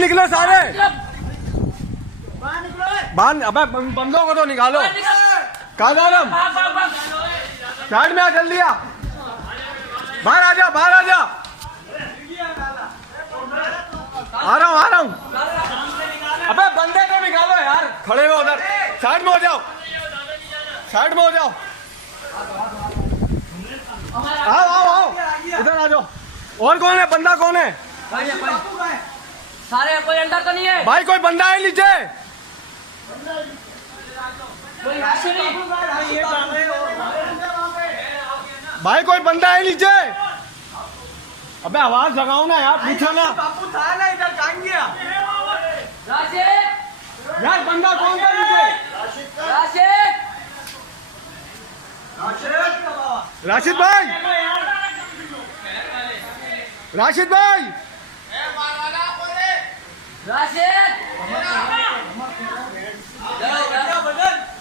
निकलो सारे बाहर। अबे बंदों को तो निकालो। कहाँ जा रहे हम? साइड में आ, जल्दी आ, बाहर आ जा, बाहर आ जा। आ रहा हूँ। अबे बंदे तो निकालो यार, खड़े हो उधर। साइड में हो जाओ, साइड में हो जाओ। आओ आओ आओ, इधर आ जाओ। और कौन है? बंदा कौन है? सारे कोई अंदर तो नहीं है भाई? कोई बंदा है नीचे? भाई कोई बंदा है नीचे? अबे आवाज लगाओ ना यार, पूछो ना। बापू था ना इधर, कहाँ गया? राशिद, यार बंदा कौन था नीचे? राशिद, राशिद भाई, राशिद भाई, राशिद,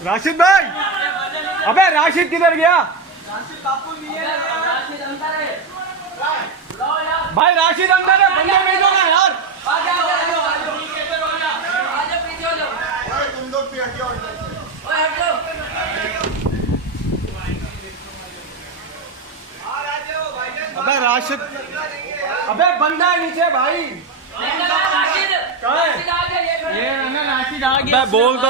राशिद भाई। अबे राशिद किधर गया? बापू नहीं है। राशिद अंदर है। भाई राशिद अंदर है, बंदे भेजो ना यार। आजा पीछे हो जाओ। तुम लोग भी हटियो। ओए हट जाओ। अबे राशिद, अबे बंदा है नीचे भाई। राशिद, कहाँ है? राशिद आ गया। ये ना राशिद आ गया। बोल दो।